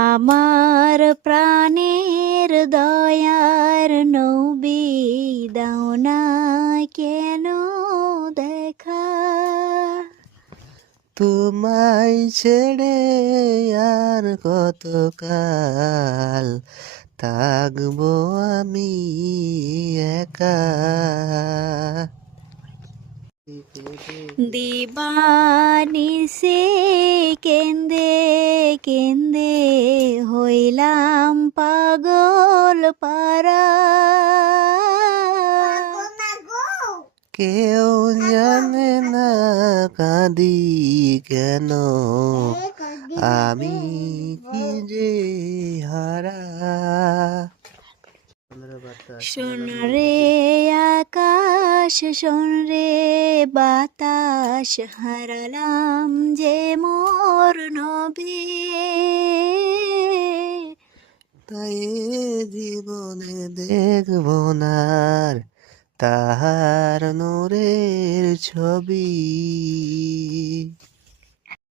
আমার প্রাণের দয়ার নবী দাও না কেন দেখা, তোমায় ছেড়ে আর কতকাল থাকবো আমি একা। দিবানিসে কেন্দে কেন্দে হইলাম পাগল পারা, কেউ জানে না কাঁদি কেন, আমি কি যে হারা। শোন রে আকাশ শোন রে বাতাস, হারালাম যে মোর নবী, তাই এ জীবনে দেখব না আর তাহার নূরের ছবি।